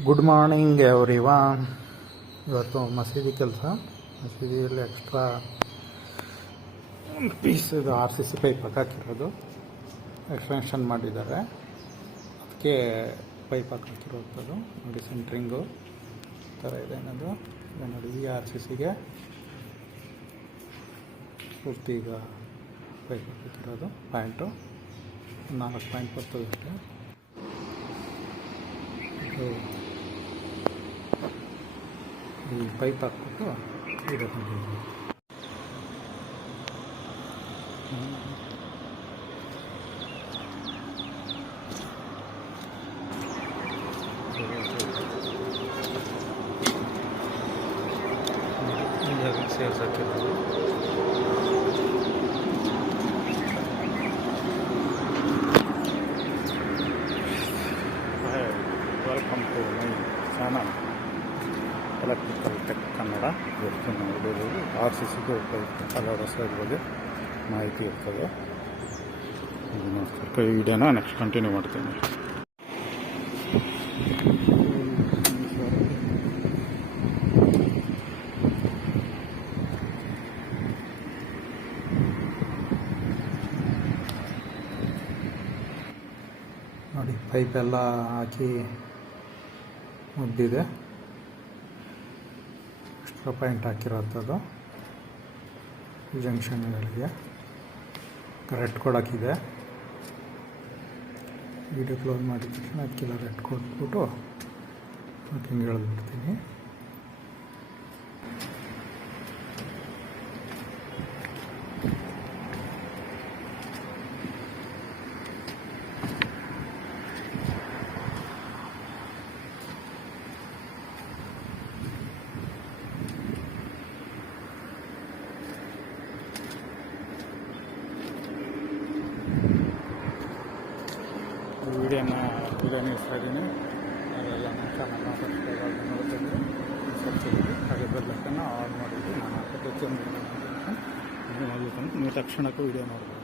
Good morning everyone. ಇವತ್ತು ಮಸೀದಿ ಕೆಲಸ. ಮಸೀದಿಯಲ್ಲಿ ಎಕ್ಸ್ಟ್ರಾ ಒಂದು ಪೀಸ್ ಇದು RCC ಪೈಪ್ ಹಾಕಿರೋದು ಎಕ್ಸ್ಟೆನ್ಷನ್ ಮಾಡಿದ್ದಾರೆ. ಅದಕ್ಕೆ ಪೈಪ್ ಹಾಕಿರೋದು ನೋಡಿ, ಸೆಂಟ್ರಿಂಗು ಥರ ಇದೆ ಅನ್ನೋದು ನೋಡಿ. ಈ RCCಗೆ ಪೂರ್ತಿ ಈಗ ಪೈಪ್ ಹಾಕಿರೋದು ಪಾಯಿಂಟು 4 ಪಾಯಿಂಟ್ ಬರ್ತದೆ ಅಷ್ಟೇ. ಈ ಪೈಪ್ ಹಾಕ್ಬಿಟ್ಟು ಇದು ಸೇರ್ಸ್ ಹಾಕಿರೋದು. Welcome to my channel electrical tech Kannada. ಇವತ್ತು ನಾವು ನೋಡೋದು RCCಗೆ ಹಲವಾರು ಬಗ್ಗೆ ಮಾಹಿತಿ ಇರ್ತದೆ. ಈ ವಿಡಿಯೋನ ನೆಕ್ಸ್ಟ್ ಕಂಟಿನ್ಯೂ ಮಾಡ್ತೀನಿ. ನೋಡಿ, ಪೈಪೆಲ್ಲ ಹಾಕಿ ಮುಗ್ದಿದೆ. ಎಕ್ಸ್ಟ್ರಾ ಪಾಯಿಂಟ್ ಹಾಕಿರೋಂಥದ್ದು ಜಂಕ್ಷನ್ಗಳಿಗೆ. ರೆಡ್ ಕೋಡ್ ಹಾಕಿದೆ. ವಿಡಿಯೋ ಕ್ಲೋಸ್ ಮಾಡಿದ ತಕ್ಷಣ ಅದಕ್ಕೆಲ್ಲ ರೆಡ್ ಕೊಟ್ಬಿಟ್ಟು ಹಿಂಗೆ ಹೇಳ್ಬಿಡ್ತೀನಿ. ವಿಡಿಯೋನ ಇಸ್ತಾ ಇದ್ದೀನಿ. ಅದೆಲ್ಲ ಚಾನಲ್ನ ಸಬ್ಸ್ಕ್ರೈಬ್ ನೋಡ್ತಿದ್ರೆ ಹಾಗೆ ಬೆಲ್ಲಕ್ಕನ್ನು ಆನ್ ಮಾಡಿದ್ದು ನಾನು ಹಾಕೋದಕ್ಕೆ ನೀವು ತಕ್ಷಣಕ್ಕೂ ವಿಡಿಯೋ ನೋಡ್ಬೋದು.